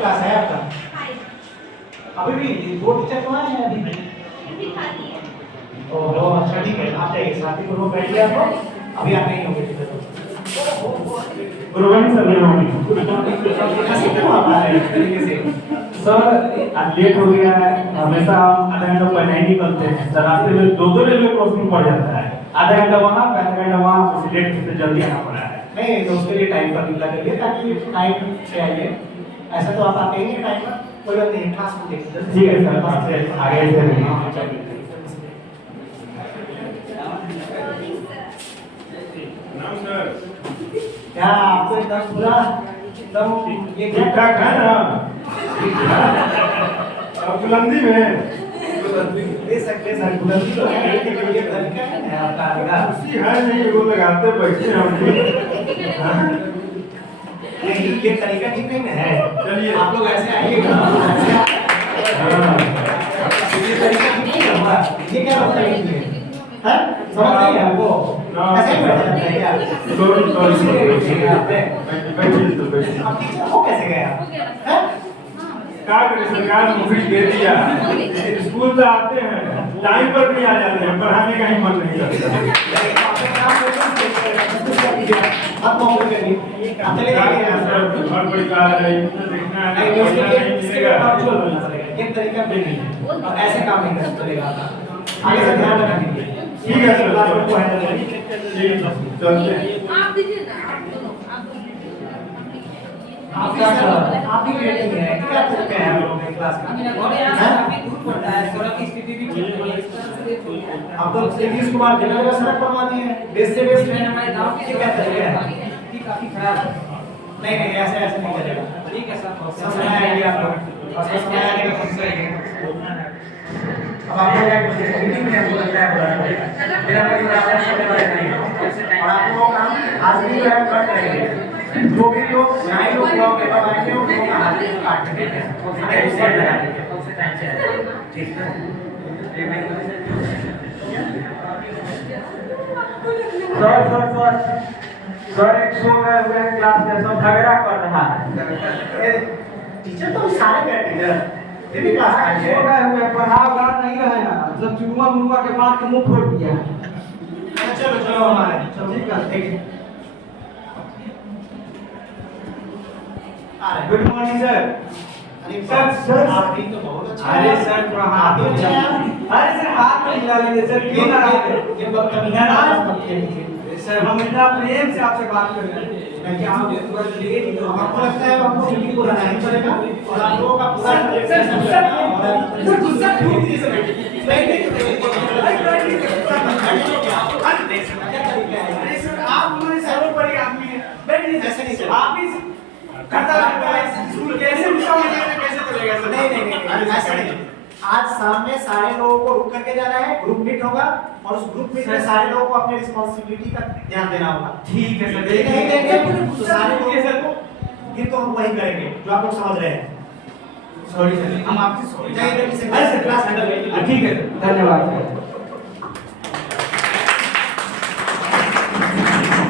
Class है आपका? अभी भी दो टीचर तो आए हैं अभी? ओहो अच्छा ठीक है, आप जाइए साथी को बैठ गया तो अभी आप नहीं होंगे टीचर। गुरुवानी सर नहीं होंगे। कैसे क्यों आप आ रहे हैं इस तरीके से? सर आज लेट हो गया है, हमेशा हम आधा घंटा पहले ही निकलते हैं सर। रास्ते में दो रेलवे क्रॉसिंग पड़ जाता है, आधा घंटा वहाँ आधा घंटा वहाँ, लेट से जल्दी आना पड़ा है। नहीं तो उसके लिए टाइम पर निकला करिए ताकि टाइम से आइए। ऐसा तो आप आते ही नहीं टाइम पर, कोई बात नहीं क्लास में देखिए। ठीक है सर, आगे से क्या आपको एकदम पूरा एकदम ये ठीक ठाक है ना? बुलंदी में दे सकते सर, बुलंदी तो है लेकिन ये तरीका है आपका आएगा कुर्सी है नहीं, वो लगाते बैठे हम। नहीं ये तरीका ठीक नहीं है। चलिए आप लोग ऐसे आइएगा, ये तरीका ठीक नहीं होगा। ये क्या होता है ये? हैं? समझ नहीं है आपको? ऐसे ही बैठा जाता है क्या? सॉरी आप टीचर हो कैसे गए आप? हैं? क्या करें, सरकार नौकरी दे दिया, स्कूल से आते हैं टाइम पर नहीं आ जाते हैं, पढ़ाने का ही मन नहीं करता। आप कॉपी करिए, आप चले जाइए यहाँ से। घर परिवार है, देखना है, नहीं उसके लिए मिलेगा। ये तरीका भी नहीं है और ऐसे काम नहीं कर चलेगा आपका। आगे से ध्यान रखना दीजिए। ठीक है सर, आपको हैंडल करिए। चलते हैं। आप दीजिए ना, आप दोनों, आप आप क्या कर रहे हैं? आप भी रेटिंग है क्या करते हैं हम लोग ने क्लास में? आप लोग नीतीश कुमार जिला में सड़क बनवा दिए हैं, देश से बेस्ट है हमारे गांव की। क्या तरीका है? काफी खराब है। नहीं नहीं ऐसे ऐसे नहीं चलेगा। ठीक है सर, समय आएगी आप लोग और समय आने का खुद से अब आप लोग एक मीटिंग में हमको लगता है बुलाना पड़ेगा। मेरा कोई रास्ता चलने वाला नहीं है और आप लोगों का काम आज भी हम कर रहेंगे। जो भी लोग नए लोग ब्लॉग पेपर आएंगे उन लोगों का हाथ काट के देंगे, सेट लगा देंगे। ठीक है सर एक सो गए हुए हैं क्लास में, सब झगड़ा कर रहा है। टीचर तो सारे गए टीचर ये भी क्लास आए हैं। सो गए हुए पढ़ा उड़ा नहीं रहे हैं, सब चुनुआ मुनुआ के मार के मुंह फोड़ दिया है। चलो चलो हमारे चलो ठीक है, ठीक है। Good morning sir. सर आप भी तो बहुत अच्छा अरे सर थोड़ा हाथ आप भी अच्छा है। अरे सर हाथ नहीं हिला लेंगे सर, क्यों ना ये बदतमीजी मत कीजिए। सर हम इतना प्रेम से आपसे बात कर रहे हैं कि आप पूरा लेट ही हमको लगता है हमको मीटिंग को रहना ही पड़ेगा और आप लोगों का पूरा गुस्सा क्यों किए सर? अरे सर आप हमारे सर्वोपरि आदमी हैं, बैठिए। ऐसे नहीं सर। आप ही करता रहता है स्कूल कैसे गुस्सा हो जाएगा, कैसे चलेगा सर? नहीं ऐसा नहीं। आज शाम में सारे लोगों को रुक करके जाना है, ग्रुप मीट होगा और उस ग्रुप मीट में सारे लोगों को अपनी रिस्पांसिबिलिटी का ध्यान देना होगा। ठीक है सर, नहीं देंगे तो सारे लोग ये तो हम वही करेंगे जो आप लोग समझ रहे हैं। सॉरी सर, हम आपसे सॉरी। जाइए जल्दी से क्लास हैंडल करिए। ठीक है सर, धन्यवाद।